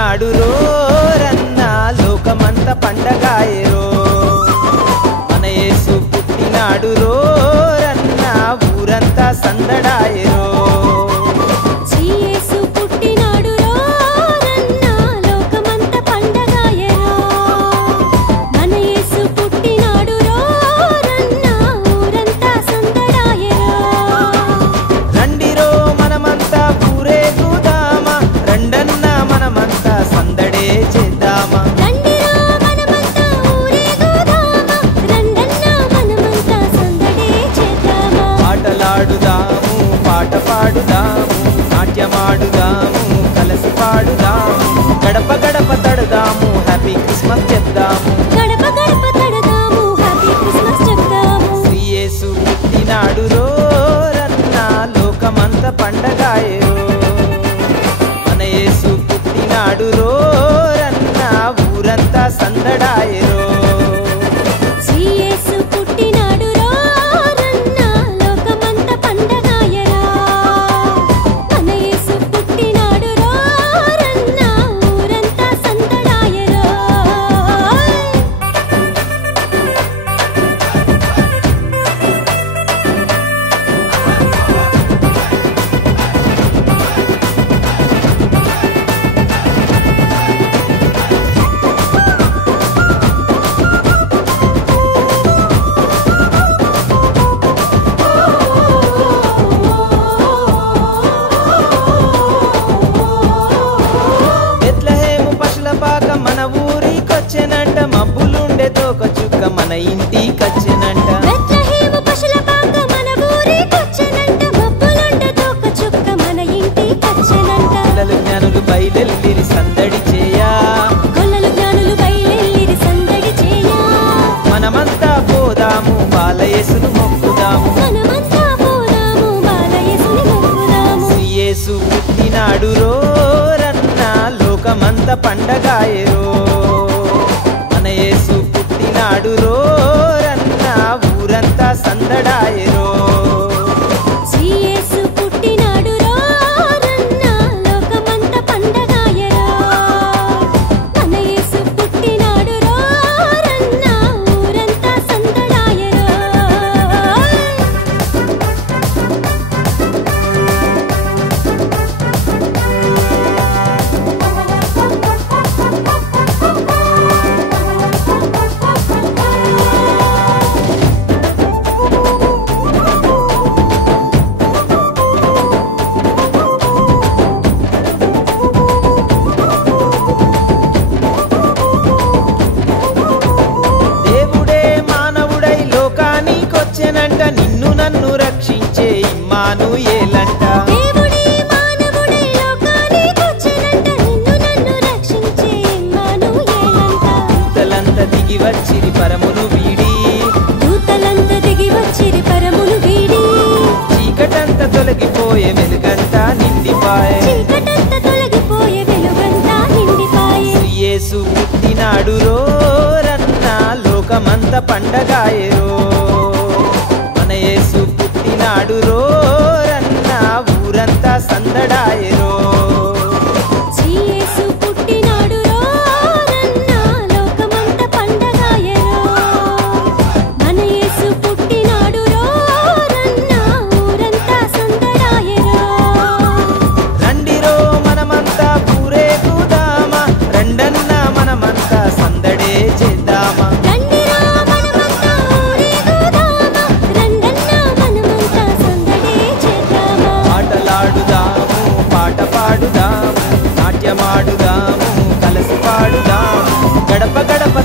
పుట్టినాడు రో రన్న లోకమంత పండగాయరో మన యేసు పుట్టినాడు రో రన్న ఊరంతా సందడాయరో పాట పాడుదాము నాట్యమాడుదాము కలిసి పాడుదాము గడప గడప తడదాము హ్యాపీ క్రిస్మస్ చెప్దాము గడప గడప తడదాము హ్యాపీ క్రిస్మస్ చెప్దాము శ్రీ యేసు పుట్టినాడు రో రన్న లోకమంత పండగాయరో మన యేసు పుట్టినాడు రో రన్న ఊరంతా సందడాయరో మన ఊరికొచ్చెనంట మబ్బులుండే తోక చుక్క మన ఇంటికొచ్చెనంట బెత్లెహేము పశులపాక మన ఊరికొచ్చెనంట మబ్బులుండే తోక చుక్క మన ఇంటికొచ్చెనంట గొల్లలు జ్ఞానులు బయలెల్లిరి సందడి చేయా గొల్లలు జ్ఞానులు బయలెల్లిరి సందడి చేయా మనమంతా పోదాము బాలయేసును మొక్కుదాము మనమంతా పోదాము బాలయేసుని మొక్కుదాము శ్రీ యేసు పుట్టినాడు రో రన్న లోకమంత పండగాయరో మన యేసు పుట్టినాడు రో రన్న ఊరంతా సందడాయరో శ్రీ యేసు పుట్టినాడు రో రన్న లోకమంత పండగాయరో మన యేసు పుట్టినాడు రో రన్న ఊరంతా సందడాయరో నిన్ను నన్ను రక్షించే ఇమ్మానుయేలంట దేవుడే మానవుడై లోకానికొచ్చెనంట నిన్ను నన్ను రక్షించే ఇమ్మానుయేలంట దూతలంతా దిగి వచ్చిరి పరమును వీడి దూతలంతా దిగి వచ్చిరి పరమును వీడి చీకటంతా తొలగిపోయే వెలుగంతా నిండిపాయే చీకటంతా తొలగిపోయే వెలుగంతా నిండిపాయే శ్రీ యేసు పుట్టినాడు రో రన్న లోకమంత పండగాయరో మన యేసు పుట్టినాడు రో రన్న ఊరంతా సందడాయరో శ్రీ యేసు పుట్టినాడు రో రన్న లోకమంత పండగాయరో మన యేసు పుట్టినాడు రో రన్న ఊరంతా సందడాయరో రండిరో మనమంతా పూరేగుదామా రండన్న మనమంతా సందడే చేద్దామా రండిరా మనమంతా ఊరేగుదామా రండన్నా మనమంతా సందడే చేద్దామా ఆటలాడుదాము పాట పాడుదాము నాట్యమాడుదాము కలిసి పాడుదాము గడప గడప